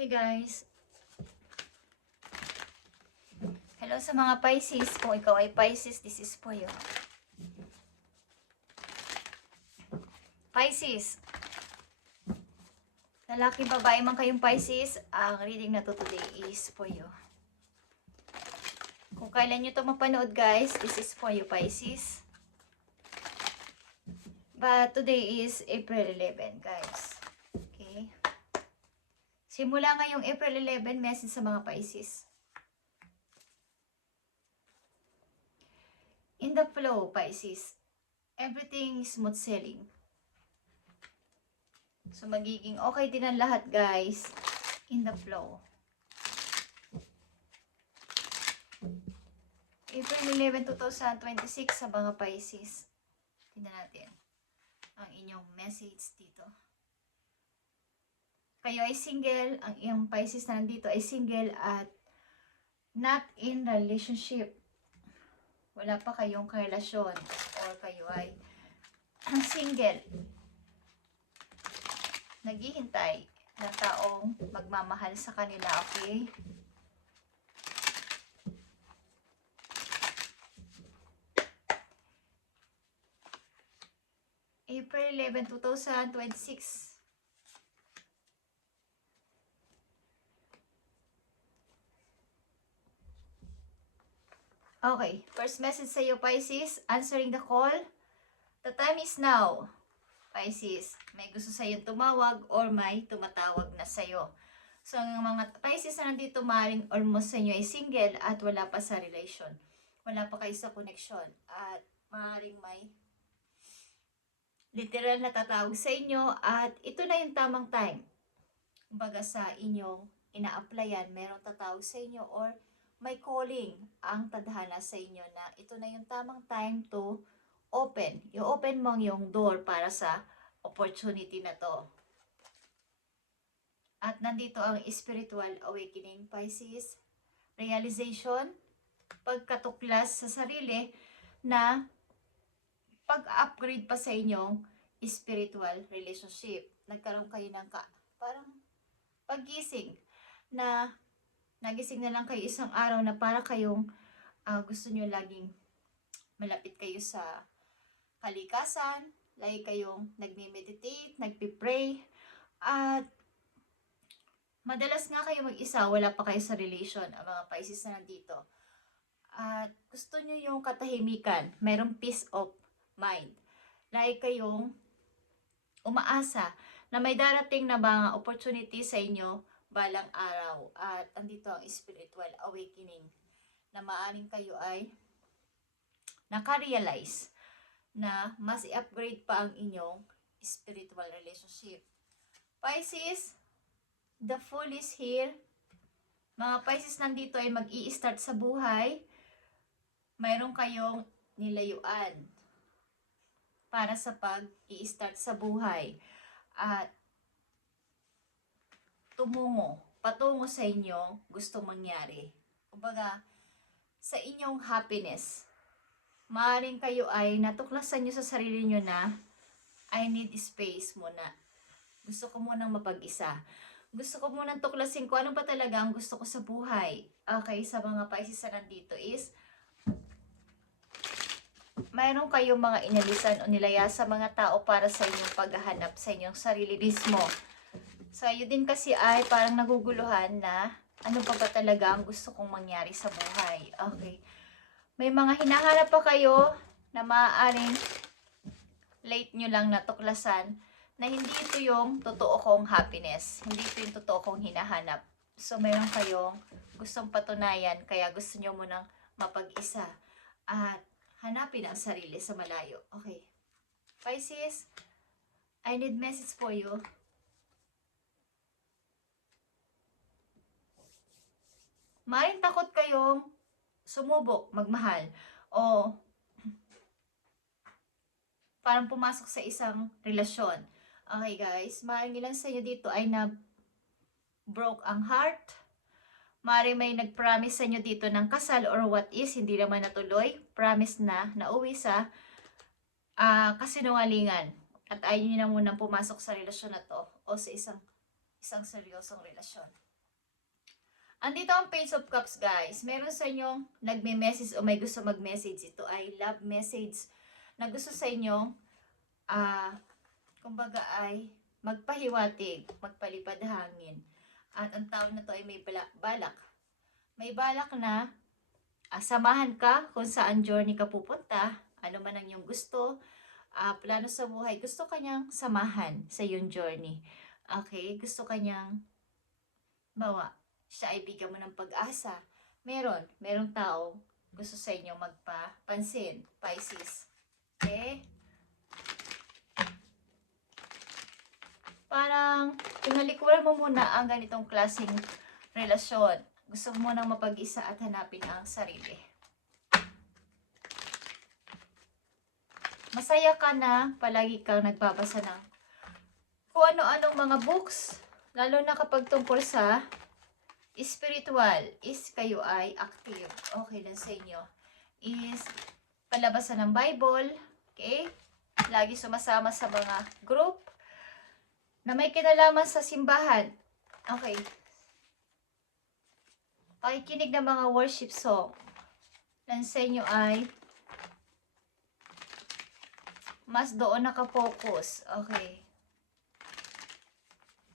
Okay guys, hello sa mga Pisces. Kung ikaw ay Pisces, this is for you. Pisces, lalaki, babae man kayong Pisces, ang reading na to today is for you. Kung kailan nyo to mapanood guys, this is for you Pisces. But today is April 11 guys. Okay. Simula ngayong April 11, message sa mga Pisces. In the flow, Pisces, everything is smooth sailing. So, magiging okay din ang lahat, guys. In the flow. April 11, 2026 sa mga Pisces. Tingnan natin ang inyong message dito. Kayo ay single, ang iyong Pisces na nandito ay single at not in relationship. Wala pa kayong karelasyon or kayo ay single. Naghihintay na taong magmamahal sa kanila, okay? April 11, 2026. Okay, first message sa iyo, Pisces, answering the call. The time is now, Pisces. May gusto sa iyo tumawag or may tumatawag na sa iyo. So, ang mga Pisces na nandito, maaaring almost sa inyo ay single at wala pa sa relation. Wala pa kayo sa connection. At maaaring may literal na tatawag sa inyo at ito na yung tamang time. Kumbaga sa inyong ina-applyan, merong tatawag sa inyo or may calling ang tadhana sa inyo na ito na yung tamang time to open. I-open mo yung door para sa opportunity na to. At nandito ang spiritual awakening, Pisces. Realization, pagkatuklas sa sarili na pag-upgrade pa sa inyong spiritual relationship. Nagkaroon kayo ng parang paggising na nagising na lang kayo isang araw na para kayong gusto nyo laging malapit kayo sa kalikasan, lagi kayong nagme-meditate, nagpe-pray, at madalas nga kayo mag-isa, wala pa kayo sa relation, ang mga Pisces na nandito. At gusto nyo yung katahimikan, mayroong peace of mind. Lagi kayong umaasa na may darating na mga opportunity sa inyo balang araw at andito ang spiritual awakening na maaring kayo ay naka-realize na mas i-upgrade pa ang inyong spiritual relationship. Pisces, the Fool is here. Mga Pisces nandito ay mag-i-start sa buhay. Mayroon kayong nilayuan para sa pag-i-start sa buhay at patungo sa inyo gustong mangyari. Kumbaga, sa inyong happiness, maaaring kayo ay natuklasan nyo sa sarili nyo na I need space muna. Gusto ko munang mapag-isa. Gusto ko munang tuklasin ko ano ba talaga ang gusto ko sa buhay. Okay, sa mga Pisces na nandito is mayroon kayong mga inalisan o nilaya sa mga tao para sa inyong paghahanap sa inyong sarili mismo. Sa iyo din kasi ay parang naguguluhan na ano pa ba talaga ang gusto kong mangyari sa buhay. Okay. May mga hinahanap pa kayo na maaaring late nyo lang natuklasan na hindi ito yung totoo kong happiness. Hindi ito yung totoo kong hinahanap. So, mayroon kayong gustong patunayan kaya gusto nyo munang mapag-isa at hanapin ang sarili sa malayo. Okay. Pisces, I need message for you. Maring takot kayong sumubok, magmahal, o parang pumasok sa isang relasyon. Okay guys, maring ilan sa inyo dito ay na-broke ang heart. Maring may nag-promise sa inyo dito ng kasal or what is, hindi naman natuloy. Promise na nauwi sa kasinungalingan. At ayaw nyo na munang pumasok sa relasyon na to o sa isang seryosong relasyon. Andito ang Page of Cups, guys. Meron sa inyong nagme-message o may gusto mag-message. Ito ay love message na gusto sa inyong, kumbaga ay magpahiwatig, magpalipad hangin. At ang tao na to ay may balak. May balak na samahan ka kung saan journey ka pupunta, ano man ang iyong gusto, plano sa buhay, gusto kanyang samahan sa iyong journey. Okay? Gusto kanyang bawa, siya ay bigyan mo ng pag-asa. Merong tao gusto sa inyo magpapansin, Pisces. Okay? Parang pinalikuran mo muna ang ganitong klaseng relasyon. Gusto mo nang mapag-isa at hanapin ang sarili. Masaya ka na palagi kang nagbabasa ng kung ano-anong mga books, lalo na kapag tungkol sa spiritual, is kayo ay active. Okay lang sa inyo. Is palabasan ng Bible, okay? Lagi sumasama sa mga group na may kinalaman sa simbahan. Okay. Pakikinig ng mga worship song. Lang sa inyo ay mas doon nakapokus. Okay.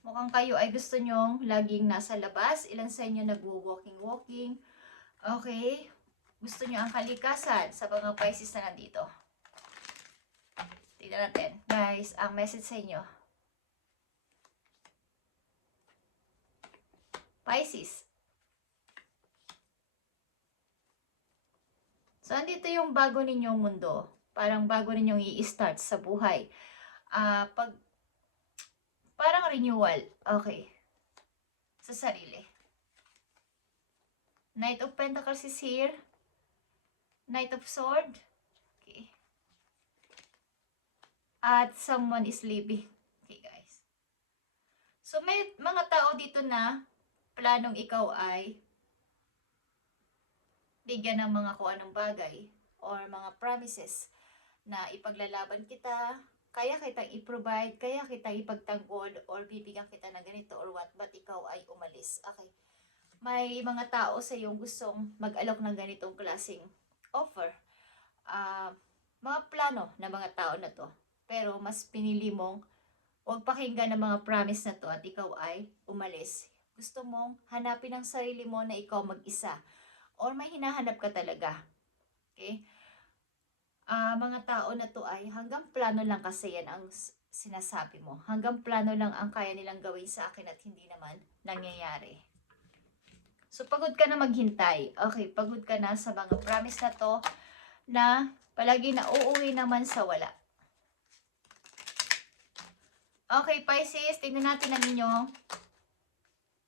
Mukhang kayo ay gusto nyong laging nasa labas. Ilan sa inyo nagwo-walking. Okay. Gusto nyo ang kalikasan sa mga Pisces na nandito. Tignan natin. Guys, ang message sa inyo. Pisces. So, andito yung bago ninyong mundo. Parang bago ninyong i-start sa buhay. Parang renewal. Okay. Sa sarili. Knight of Pentacles is here. Knight of Sword. Okay. At someone is leaving. Okay, guys. So, may mga tao dito na planong ikaw ay bigyan ng mga kung anong bagay or mga promises na ipaglalaban kita, kaya kitang i-provide, kaya kitang ipagtanggol, or bibigyan kita ng ganito or what, but ikaw ay umalis. Okay. May mga tao sa iyong gustong mag-alok ng ganitong klaseng offer. Mga plano ng mga tao na to. Pero mas pinili mong huwag pakinggan ng mga promise na to at ikaw ay umalis. Gusto mong hanapin ang sarili mo na ikaw mag-isa. Or may hinahanap ka talaga. Okay? Mga tao na to ay hanggang plano lang kasi yan ang sinasabi mo. Hanggang plano lang ang kaya nilang gawin sa akin at hindi naman nangyayari. So, pagod ka na maghintay. Okay, pagod ka na sa mga promise na to na palagi na uuwi naman sa wala. Okay, Pisces, tingnan natin ang inyong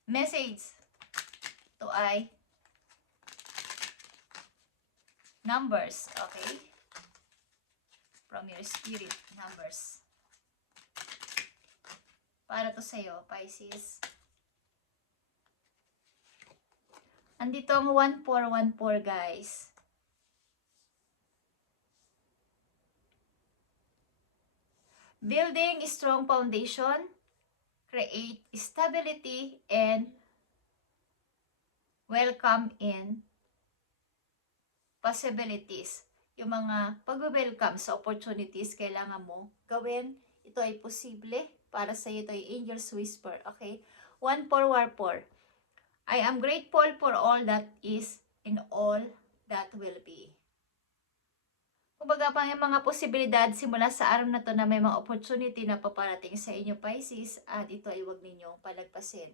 message. Ito ay numbers, okay? From your spirit, numbers. Para to sa'yo, Pisces. Andito ang 1414, guys. Building strong foundation, create stability, and welcome in possibilities. Yung mga pag-welcome sa opportunities, kailangan mo gawin. Ito ay posible. Para sa iyo, ito ay Angel's Whisper. Okay? 1414. I am grateful for all that is and all that will be. Kumbaga pa yung mga posibilidad simula sa araw na to na may mga opportunity na paparating sa inyo, Pisces, at ito ay huwag ninyong palagpasin.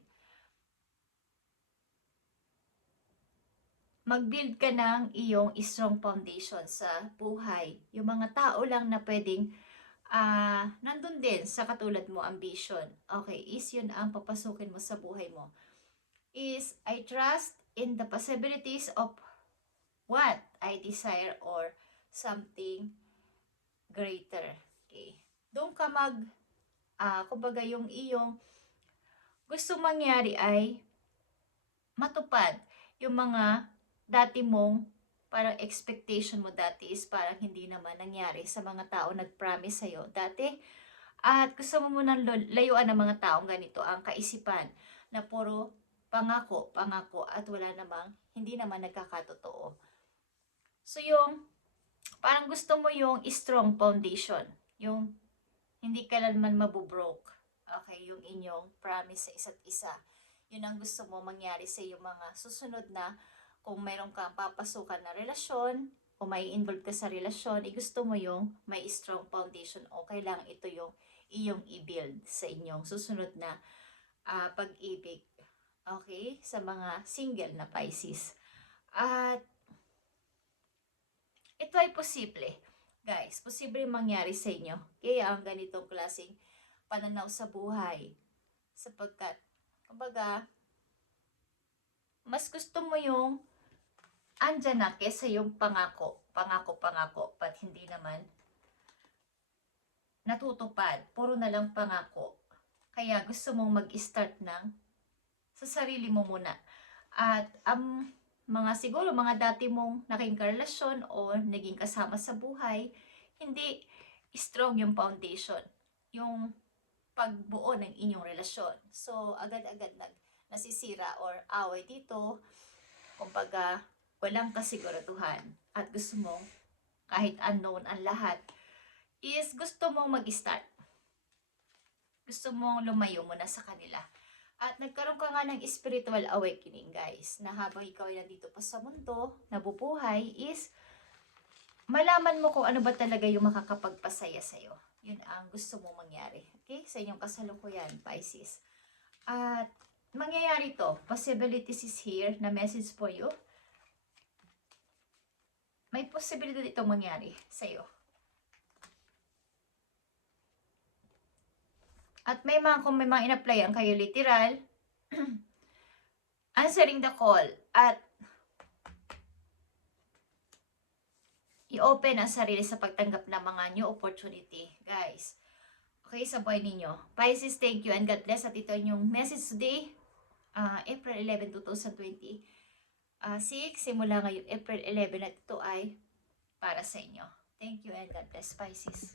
Mag-build ka ng iyong strong foundation sa buhay. Yung mga tao lang na pwedeng nandun din sa katulad mo, ambition. Okay, is yun ang papasukin mo sa buhay mo. Is I trust in the possibilities of what I desire or something greater. Okay. Doon ka kumbaga yung iyong gusto mangyari ay matupad. Yung mga dati mong parang expectation mo dati is parang hindi naman nangyari sa mga tao nag-promise sa'yo dati. At gusto mo munang layuan ng mga taong ganito ang kaisipan na puro pangako, pangako, at hindi naman nagkakatotoo. So yung, parang gusto mo yung strong foundation, yung hindi kailanman mabubroke. Okay, yung inyong promise sa isa't isa. Yun ang gusto mo mangyari sa yung mga susunod na kung mayroon kang papasukan na relasyon, o may involved ka sa relasyon, gusto mo yung may strong foundation o kailangan ito yung iyong i-build sa inyong susunod na pag-ibig. Okay? Sa mga single na Pisces. At ito ay posible. Guys, posible mangyari sa inyo. Kaya ang ganitong klaseng pananaw sa buhay. Sapagkat, kumbaga, mas gusto mo yung andyan na kesa yung pangako. Pangako, pangako. But hindi naman natutupad. Puro na lang pangako. Kaya gusto mong mag-start ng sa sarili mo muna. At siguro mga dati mong naging karelasyon o naging kasama sa buhay, hindi strong yung foundation, yung pagbuo ng inyong relasyon. So, agad-agad nasisira or away dito. Kumbaga, walang kasiguraduhan. At gusto mong, kahit unknown ang lahat, is gusto mong mag-start. Gusto mong lumayo muna sa kanila. At nagkaroon ka nga ng spiritual awakening, guys, na habang ikaw ay nandito pa sa mundo, nabubuhay, is malaman mo kung ano ba talaga yung makakapagpasaya sa'yo. Yun ang gusto mong mangyari. Okay? Sa inyong kasalukuyan, Pisces. At mangyayari to. Possibilities is here na message for you. May posibilidad itong mangyari sa'yo. At kung may mga in-applyan kayo literal, answering the call, at i-open ang sarili sa pagtanggap ng mga new opportunity, guys. Okay, sa buhay ninyo. Pisces, thank you and God bless. At ito yung message today, April 11, 2020. Simula ngayon, April 11, at ito ay para sa inyo. Thank you and God bless, Pisces.